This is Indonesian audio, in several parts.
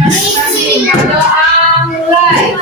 masing-masing. Berdoa mulai.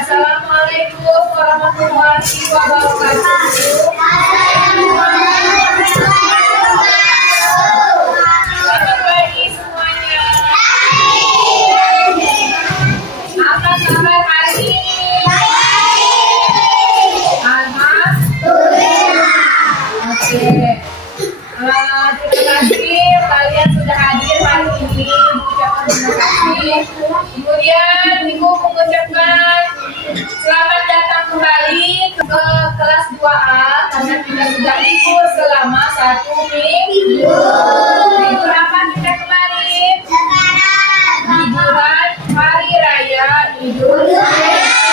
Assalamualaikum warahmatullahi wabarakatuh. Selamat pagi semuanya. Apa kabar hari ini? Alhamdulillah. Oke. Terima kasih kalian sudah hadir hari ini. Ucapkan terima kasih. Kemudian Ibu mengucapkan selamat datang kembali ke kelas 2A karena kita sudah libur selama 1 minggu. Libur apa kita kemarin? Liburan Hari Raya Idul Adha.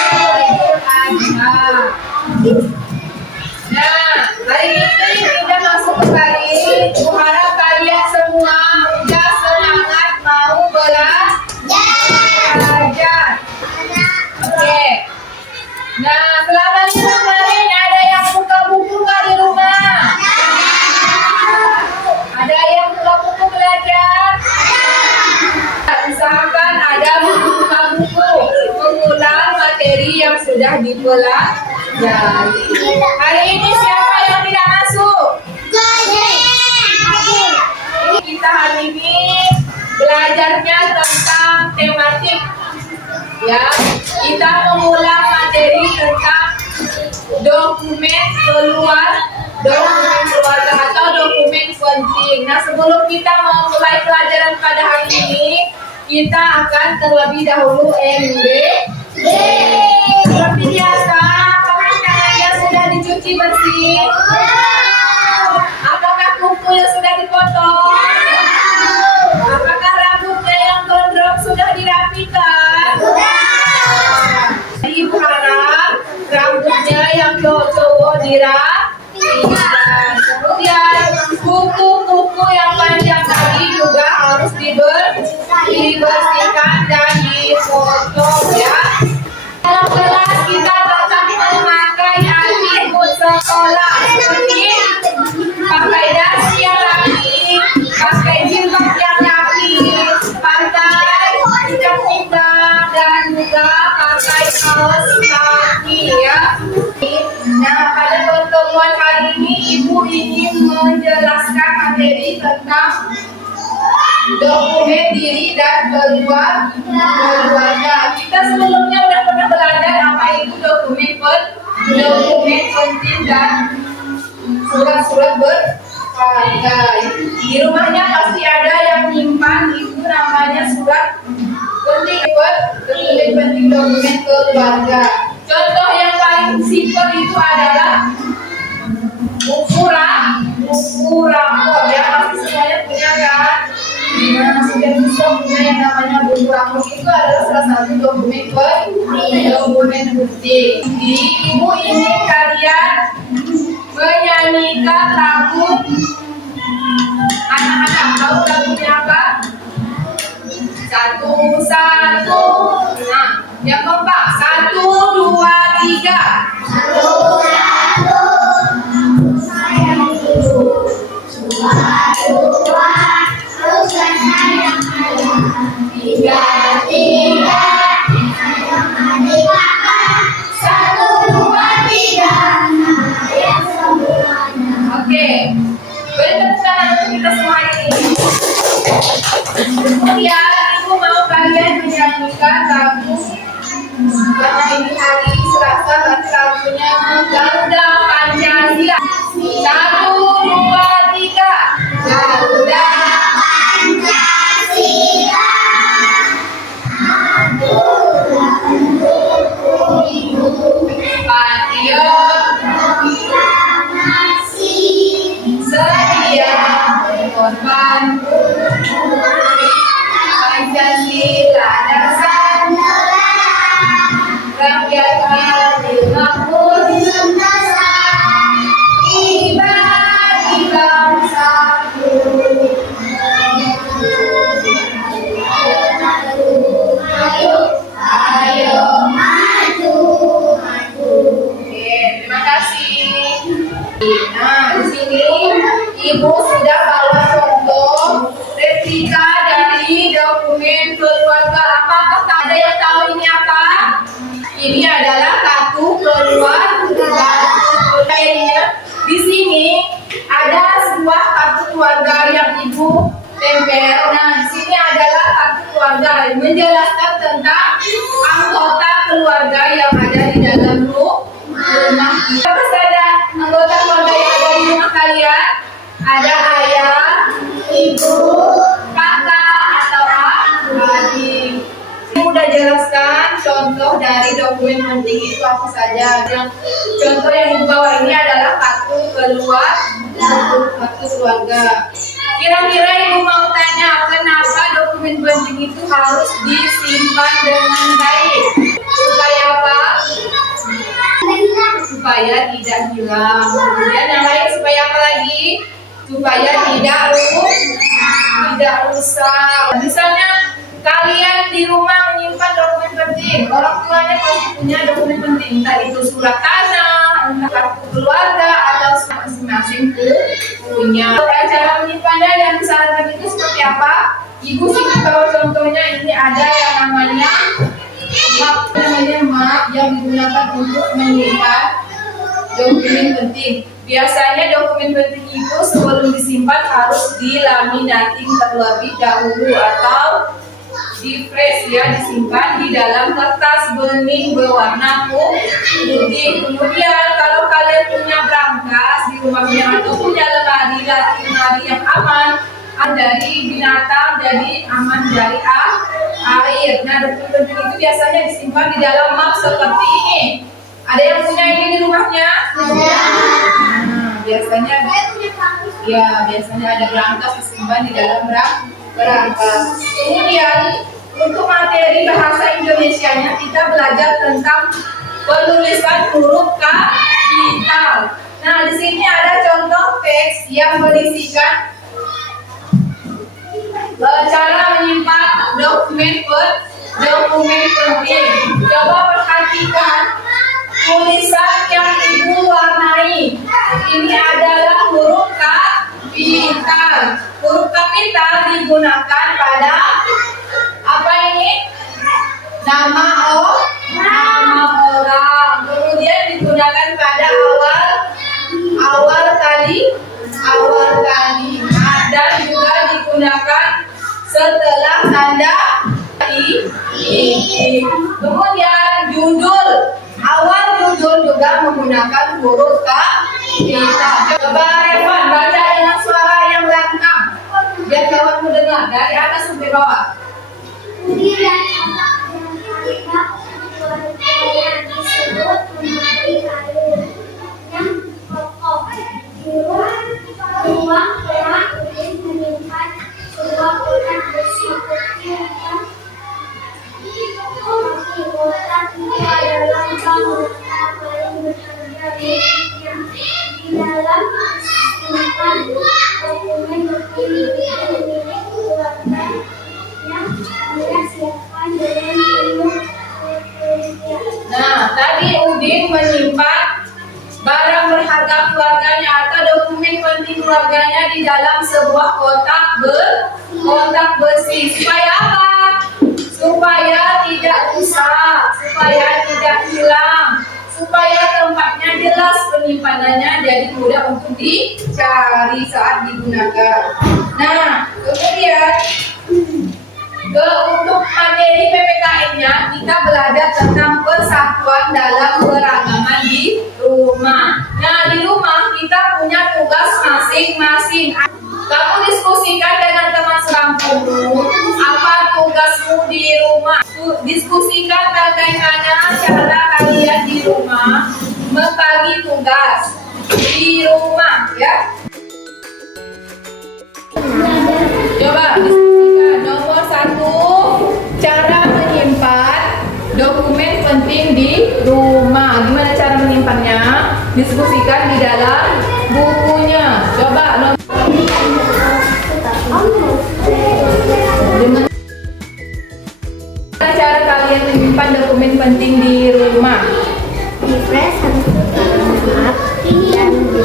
Nah, hari ini kita masuk ke hari. Harap kalian semua udah semangat mau belajar. Oke. Nah, selama libur kemarin ada yang buka buku nggak di rumah? Ada yang buka buku belajar? Misalkan ada buka buku mengulang materi yang sudah dipelajari. Hari ini siapa yang tidak masuk? Kita hari ini belajarnya tentang tematik. Ya, kita mengulang materi tentang dokumen keluarga atau dokumen penting. Nah, sebelum kita memulai pelajaran pada hari ini, kita akan terlebih dahulu MB. Seperti biasa, apakah tangannya sudah dicuci bersih? Apakah kukunya sudah dipotong? Apakah rambutnya yang gondrong sudah dirapikan? Ibu harap rambutnya yang cowok dirapikan. Kemudian kuku-kuku yang panjang tadi juga harus dibersihkan dan dipotong ya. Dalam kelas kita tetap memakai atribut sekolah seperti pakai dasi yang rapi, pakai jilbab yang rapi, pakai ikat pinggang dan juga pakai kaos kaki ya. Nah, pada pertemuan hari ini Ibu ingin menjelaskan materi tentang dokumen diri dan keluarga. Kita sebelumnya sudah pernah belajar apa itu dokumen penting dan surat-surat berharga. Di rumahnya pasti ada yang menyimpan dokumen keluarga. Contoh yang paling simpel itu adalah buku rapor ya, pasti semuanya punya kan. Nah, sudah bisa punya yang namanya buku rapor, itu adalah salah satu dokumen penting. Di ibu ini kalian menyanyikan lagu anak-anak, tahu lagunya apa? Satu satu. Nah, yang kompak. 1, 2, 3. Satu, satu, sayang ibu. Dua, dua, terus sayang ayah. Tiga, tiga, sayang adik kakak. 1, 2, 3, sayang semuanya. Oke. Beri tepuk tangan untuk kita semua ini. Kemudian ibu mau kalian menyanyikan lagu, karena ini hari Selasa, berarti lagunya Garuda Pancasila. 1, 2, 3. Garuda Pancasila, aku mendukung ibu. Patriot Masih setia berkorban. Pancasila dasar rakyat adil makmur, dibagi bangsaku. Ayo maju, maju. Oke, terima kasih. Nah, di sini ibu sudah bawa contoh replika dari dokumen keluarga. Apakah ada yang tahu ini apa? Ini adalah kartu keluarga. Di sini ada sebuah kartu keluarga yang ibu tempel. Nah, di sini adalah kartu keluarga menjelaskan tentang anggota keluarga yang ada di dalam rumah. Apa saja anggota keluarga yang ada di rumah kalian? Ada ayah, ibu, kakak atau adik. Ibu udah jelaskan contoh dari dokumen penting itu apa saja. Contoh yang ibu bawa ini adalah kartu keluarga. Kira-kira ibu mau tanya kenapa dokumen penting itu harus disimpan dengan baik? Supaya apa? Supaya tidak hilang. Kemudian yang lain supaya apa lagi? Supaya tidak rusak. Misalnya kalian di rumah menyimpan dokumen penting, orang tuanya pasti punya dokumen penting, entah itu surat tanah, entah kartu keluarga atau masing-masing punya. Cara menyimpannya yang disarankan itu seperti apa? Ibu sini bawa contohnya, ini ada yang namanya map yang digunakan untuk menyimpan dokumen penting. Biasanya dokumen penting itu sebelum disimpan harus dilaminating terlebih dahulu atau di freeze ya, disimpan di dalam kertas bening berwarna putih. Kemudian kalau kalian punya brankas di rumahnya atau punya lemari yang aman dari binatang, jadi aman dari air. Nah, dokumen penting itu biasanya disimpan di dalam map seperti ini. Ada yang punya ini di rumahnya? Nah, biasanya ada brankas disimpan di dalam brankas. Kemudian untuk materi bahasa Indonesianya kita belajar tentang penulisan huruf kapital. Nah, di sini ada contoh teks yang berisikan cara menyimpan dokumen penting. Coba perhatikan tulisan yang ibu warnai. Ini adalah huruf kapital. Huruf kapital digunakan pada apa ini? Nama orang. Kemudian digunakan pada awal kalimat dan juga digunakan setelah tanda titik. Kemudian awal judul juga menggunakan huruf kapital. Coba Revan baca dengan suara yang lantang biar kawanmu dengar dari atas sampai bawah. keluarganya disebut lemari kayu. Yang pokok di ruang kelas Udin menyimpan sebuah kotak besi kecil yang di kotak itu adalah bank nota paling berharga yang di dalam simpan dokumen penting milik keluarga yang dirahasiakan dengan penuh rahasia. Nah, tadi Udin menyimpan barang berharga keluarganya atau dokumen penting keluarganya di dalam sebuah kotak besi. Supaya apa? Supaya tidak rusak, supaya tidak hilang, supaya tempatnya jelas penyimpanannya, jadi mudah untuk dicari saat digunakan. Nah, kemudian untuk materi PPKN-nya kita belajar tentang persatuan dalam keragaman di rumah. Nah, di rumah kita punya tugas masing-masing. Kamu diskusikan dengan teman sekampungmu apa tugasmu di rumah. Diskusikan bagaimana cara kalian di rumah membagi tugas di rumah, ya. Coba diskusikan. Nomor 1, cara menyimpan dokumen penting di rumah. Gimana cara menyimpannya? Diskusikan di dalam bukunya. Coba gimana cara kalian menyimpan dokumen penting di rumah? Di flash harus ditaruh dan ditaruh.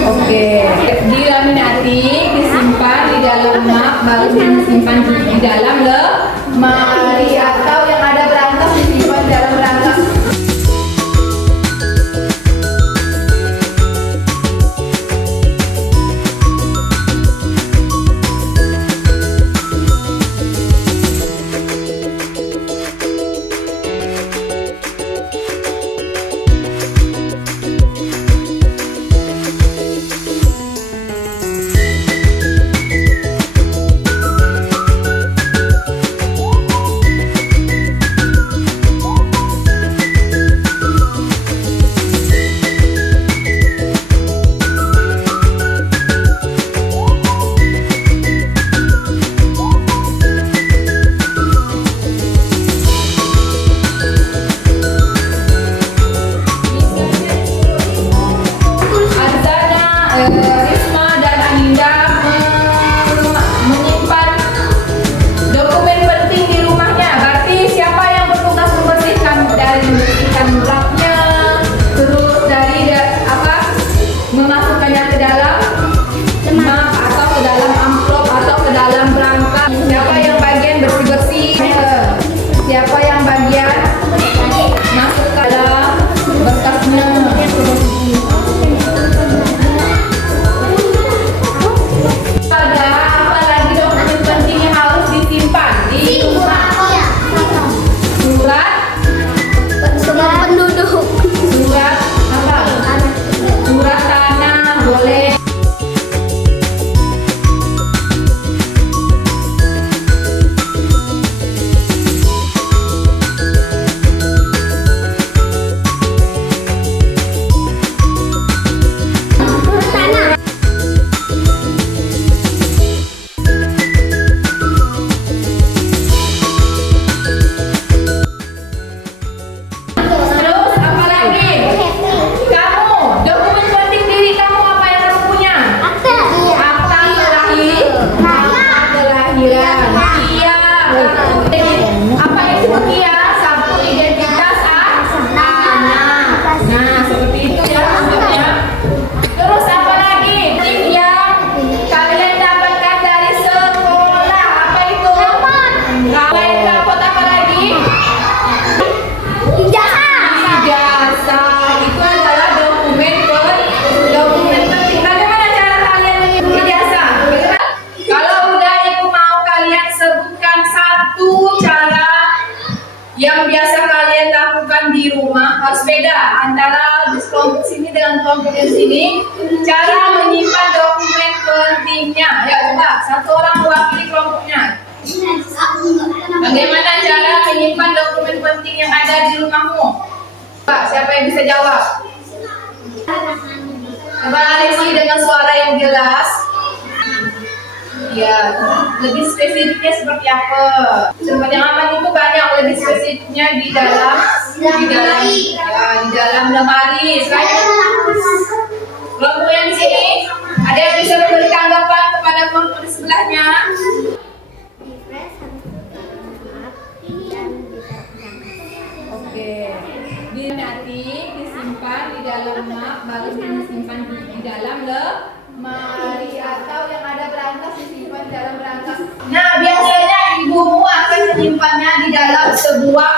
Oke, dilaminati, disimpan di dalam map, baru disimpan di dalam lemari, atau yang ada berangkas disimpan di dalam berangkas. Risma dan Aninda menyimpan dokumen penting di rumahnya. Berarti siapa yang bertugas membersihkan, dari membersihkan raknya, terus dari memasukkannya ke dalam map atau ke dalam amplop atau ke dalam berangkas. Siapa yang bagian bersih-bersih? Siapa yang bagian masuk ke dalam berkasnya? Yang biasa kalian lakukan di rumah harus beda antara kelompok sini dengan kelompok yang sini. Cara menyimpan dokumen pentingnya. Ya coba satu orang mewakili kelompoknya. Bagaimana cara menyimpan dokumen penting yang ada di rumahmu? Pak, siapa yang bisa jawab? Coba Alexi dengan suara yang jelas. Ya, lebih spesifiknya seperti apa? Tempat yang aman itu banyak, lebih spesifiknya di dalam lemari. Selain kelompok yang di sini, ada yang bisa memberi tanggapan kepada kelompok di sebelahnya? Refresh habis itu maaf dan ditaruh ke dalam. Oke, nanti disimpan di dalam map, baru disimpan di dalam lemari atau yang ada berangkas disimpan di dalam berangkas. Nah, biasanya ibumu akan menyimpannya di dalam sebuah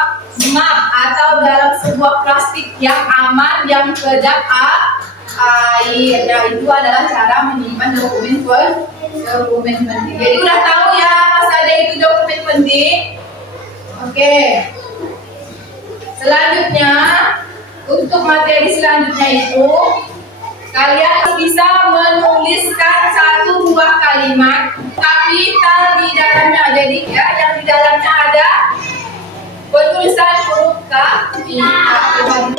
map atau dalam sebuah plastik yang aman, yang kedap air. Nah, itu adalah cara menyimpan dokumen penting. Jadi udah tahu ya apa saja itu dokumen penting. Oke. Selanjutnya, untuk materi selanjutnya itu kalian bisa menuliskan satu buah kalimat kapital di dalamnya. Jadi ya, yang di dalamnya ada penulisan huruf kapital.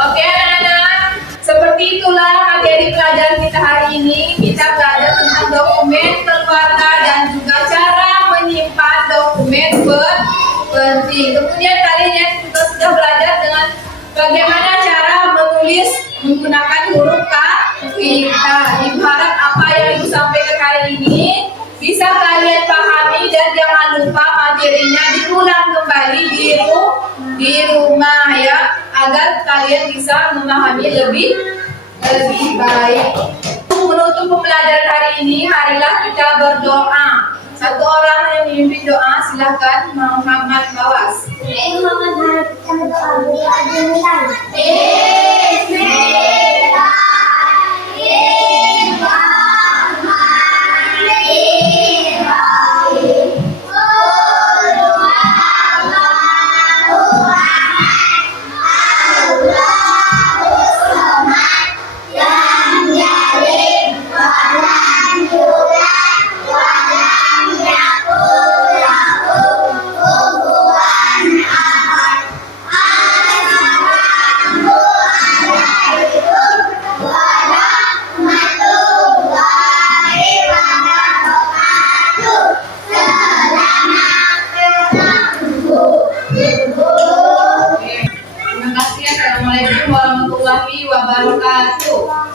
Oke anak-anak, seperti itulah materi pelajaran kita hari ini. Kita belajar tentang dokumen keluarga dan juga cara menyimpan dokumen penting. Kemudian kalian juga sudah belajar dengan bagaimana cara menulis menggunakan huruf kapital. Ibu harap apa yang Ibu sampaikan hari ini bisa kalian pahami dan jangan lupa materinya diulang kembali di rumah ya, agar kalian bisa memahami lebih baik. Menutup pembelajaran hari ini, marilah kita berdoa. Satu orang yang memimpin doa, silahkan Muhammad Bawas. Muhammad harap kita berdoa. Terima kasih. Assalamualaikum warahmatullahi wabarakatuh.